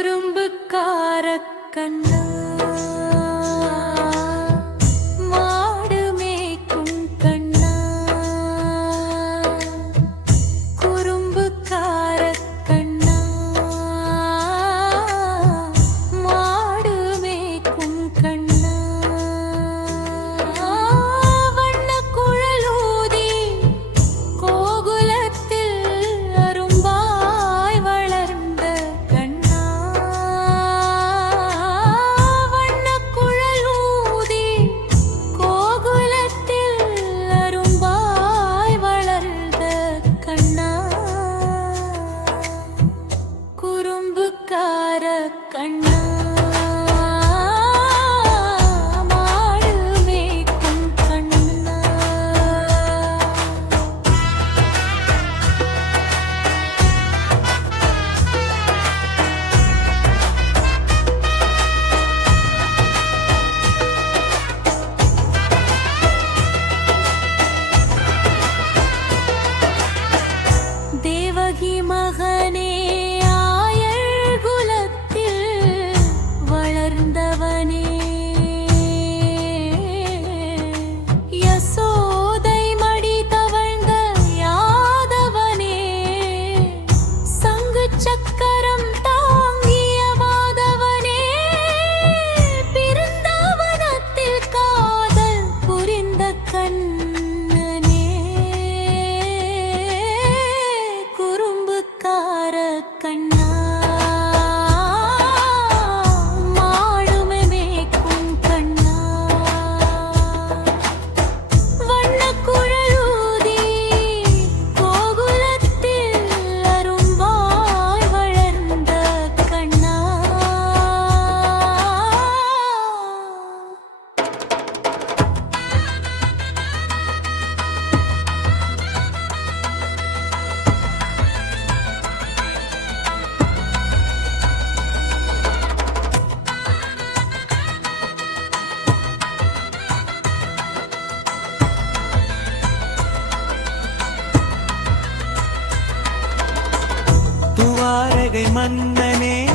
குறும்புக்கார Kanna. I know. மாளிகை மன்னனே.